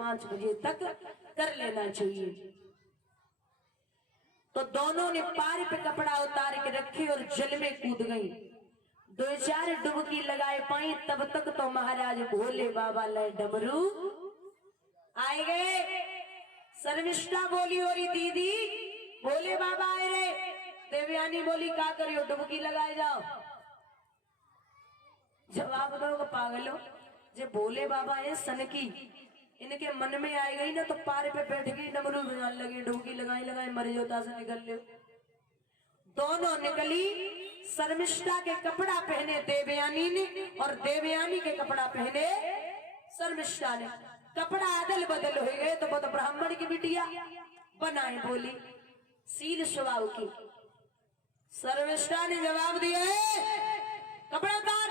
5 बजे तक कर लेना चाहिए। तो दोनों ने पार पे कपड़ा उतार के रखी और जल में कूद गई। 2-4 डुबकी लगाए पाई, तब तक तो महाराज भोले बाबा ले डमरू आए गए। शर्मिष्ठा बोली, और दीदी भोले बाबा आए रे। देवयानी बोली, का करियो? डुबकी लगाए जाओ। जवाब दो पागलो, जे भोले बाबा है सन की, इनके मन में आई गई ना तो पार पे बैठ गई, डमरू बजाने लगी, डुबकी लगाई लगाई, मर जोता से निकल ले। दोनों निकली। शर्मिष्ठा के कपड़ा पहने देवयानी ने और देवयानी के कपड़ा पहने शर्मिष्ठा ने। कपड़ा अदल बदल हो गए तो बहुत ब्राह्मण की बिटिया बनाए बोली, सील स्वभाव की। शर्मिष्ठा ने जवाब दिया, कपड़ा उतार।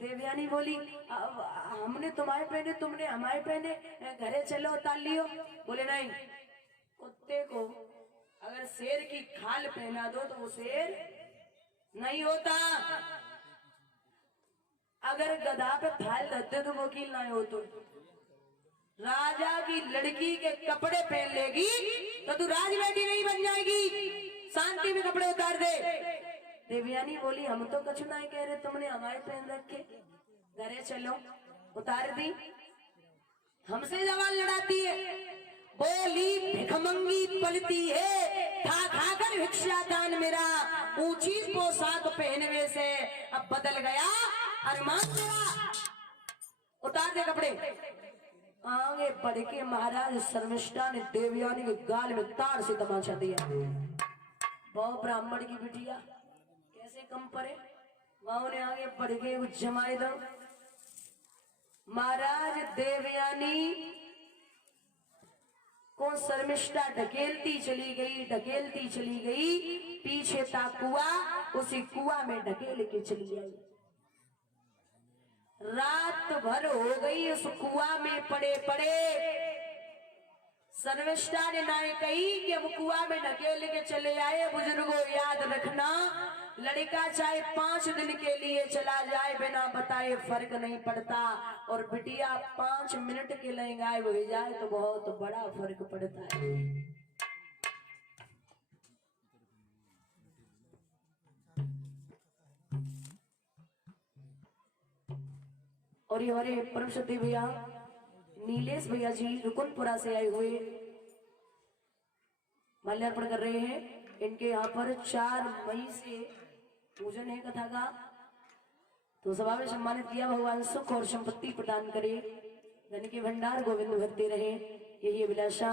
देवयानी बोली, हमने तुम्हारे पहने, तुमने हमारे पहने, घरे चलो उतार लियो। बोले नहीं, कुत्ते को अगर शेर की खाल पहना दो तो वो शेर नहीं होता। अगर गधा पे थाल धरते तो वकील नहीं हो। तो राजा की लड़की के कपड़े पहन लेगी तो तू राजबेटी नहीं बन जाएगी। शांति में कपड़े उतार दे। देवयानी बोली, हम तो कुछ नहीं कह रहे, तुमने हमारे पहन रखे, घरे चलो। उतार दी। हमसे सवाल लड़ाती है। बोली, भिखमंगी पलती है, खा खा कर भिक्षा दान मेरा, ऊंची पोशाक पहनने से अब बदल गया अरमान मेरा। उतार दे कपड़े। आगे बढ़ के महाराज शर्मिष्ठा ने देवयानी के गाल में तार से तमाचा दिया। बहु ब्राह्मण की बिटिया कैसे कम पड़े। वहां ने आगे बढ़ के जमाए दो। महाराज देवयानी को शर्मिष्ठा ढकेलती चली गई, पीछे था कुआ, उसी कुआ में ढकेल के चली आई। रात भर हो गई उस कुआ में पड़े पड़े। शर्मिष्ठा ने नाई कही कि अब कुआ में ढकेल के चले आए। बुजुर्गों याद रखना, लड़का चाहे 5 दिन के लिए चला जाए बिना बताए फर्क नहीं पड़ता, और बिटिया 5 मिनट के लिए गायब हो जाए तो बहुत बड़ा फर्क पड़ता है। और ये हमारे परमशक्ति भैया नीलेश भैया जी रुकुनपुरा से आए हुए माल्यार्पण कर रहे हैं। इनके यहाँ पर 4 मई से पूजन है कथा का, तो सभा में सम्मानित किया। भगवान सुख और संपत्ति प्रदान करे, धन के भंडार गोविंद भरते रहे, यही अभिलाषा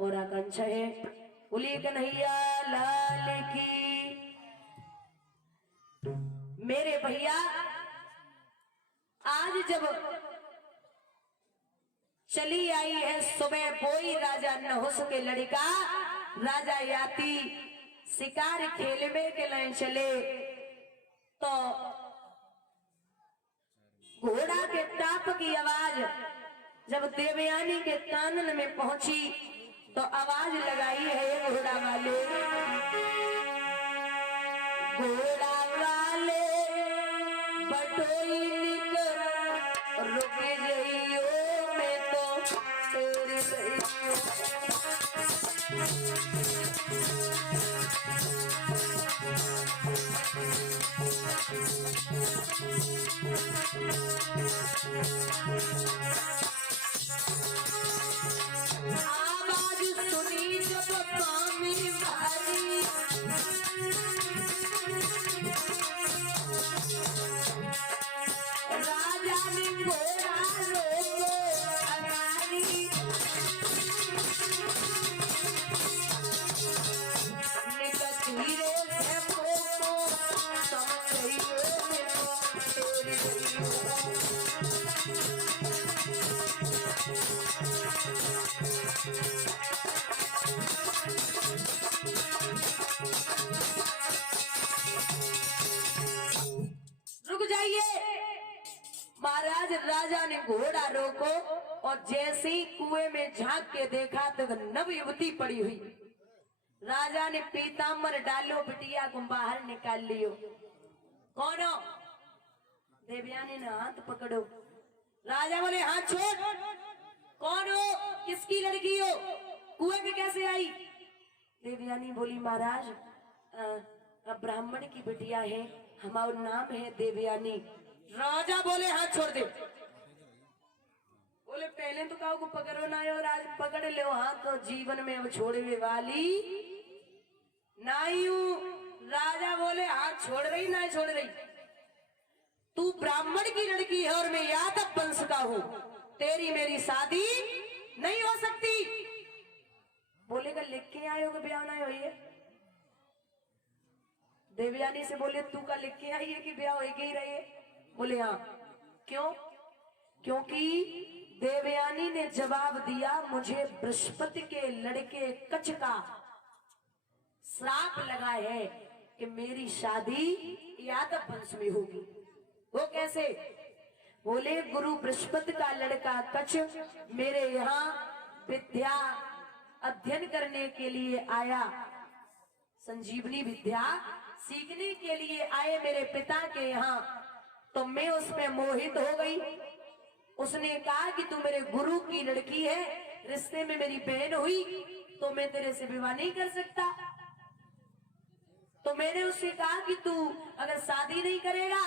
और आकांक्षा है। बोलिए कन्हैया लाल की। मेरे भैया, आज जब चली आई है सुबह बोई राजा नहुस के लड़का, राजा याति शिकार खेलने के लिए चले तो घोड़ा के टाप की आवाज जब देवयानी के कानन में पहुंची तो आवाज लगाई है घोड़ा वाले, घोड़ा वाले बटोई निक रुक जाइयो, मैं तो तेरी रहियो। आवाज सुनी जब पामी भारी, राजा ने घोड़ा रोको अगारी, निकट हीरे से मोको समझियो, मैं तो तेरी रहियो। रुक जाइए। महाराज राजा ने घोड़ा रोको और जैसे ही कुएं में झांक के देखा तो नव युवती पड़ी हुई। राजा ने पीताम्बर डालो, बिटिया को बाहर निकाल लियो। कौन हो? देवयानी ने हाथ पकड़ो। राजा बोले हाथ छोड़। कौन उसकी लड़की हो, कुएं में कैसे आई? देवयानी बोली महाराज ब्राह्मण की बिटिया है, हमारा नाम है देवयानी। राजा बोले हाथ छोड़ दे। बोले पहले तो कहो को पकड़ो ना और आज पकड़ लो हाथ तो जीवन में अब छोड़ने वाली नहीं हूं। राजा बोले हाथ छोड़ रही ना छोड़ रही? तू ब्राह्मण की लड़की है और मैं यादव वंश का हूं, तेरी मेरी शादी नहीं हो सकती। बोलेगा लिख के आए हो ब्याह ना हुई है? देवयानी से बोले तू का लिख के आई है कि ब्याह हो ही रही है? बोले हाँ। क्यों? क्योंकि देवयानी ने जवाब दिया मुझे बृहस्पति के लड़के कच का श्राप लगा है कि मेरी शादी यादव वंश में होगी। वो कैसे? बोले गुरु बृहस्पति का लड़का कच मेरे यहाँ विद्या अध्ययन करने के लिए आया, संजीवनी विद्या सीखने के लिए आए मेरे पिता के यहाँ, तो मैं उसमें मोहित हो गई। उसने कहा कि तू मेरे गुरु की लड़की है, रिश्ते में मेरी बहन हुई, तो मैं तेरे से विवाह नहीं कर सकता। तो मैंने उससे कहा कि तू अगर शादी नहीं करेगा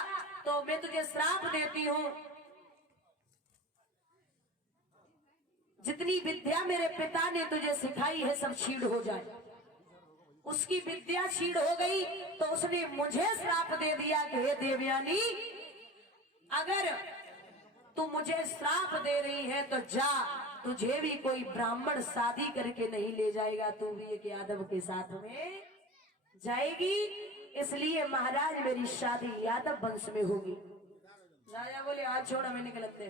तो मैं तुझे श्राप देती हूं, जितनी विद्या मेरे पिता ने तुझे सिखाई है सब छीड़ हो जाए। उसकी विद्या छीड़ हो गई तो उसने मुझे श्राप दे दिया कि हे देवयानी, अगर तू मुझे श्राप दे रही है तो जा, तुझे भी कोई ब्राह्मण शादी करके नहीं ले जाएगा, तू भी एक यादव के साथ में जाएगी। इसलिए महाराज मेरी शादी यादव वंश में होगी। राजा बोले हाथ छोड़ा, मैं निकलते।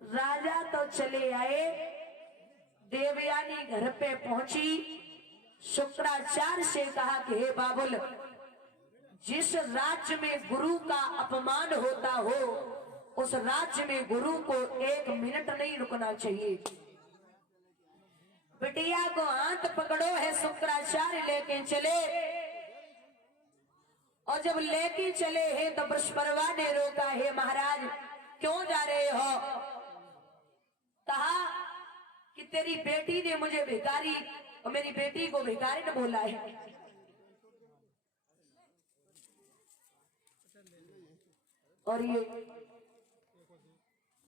राजा तो चले आए, देवयानी घर पे पहुंची, शुक्राचार्य से कहा कि हे बाबुल, जिस राज्य में गुरु का अपमान होता हो उस राज्य में गुरु को एक मिनट नहीं रुकना चाहिए। बिटिया को हाथ पकड़ो है शुक्राचार्य लेके चले, और जब लेके चले हैं तो बृहस्पतिवा ने रोका, हे महाराज क्यों जा रहे हो? कहा कि तेरी बेटी ने मुझे भिखारी और मेरी बेटी को भिखारी ने बोला है। और ये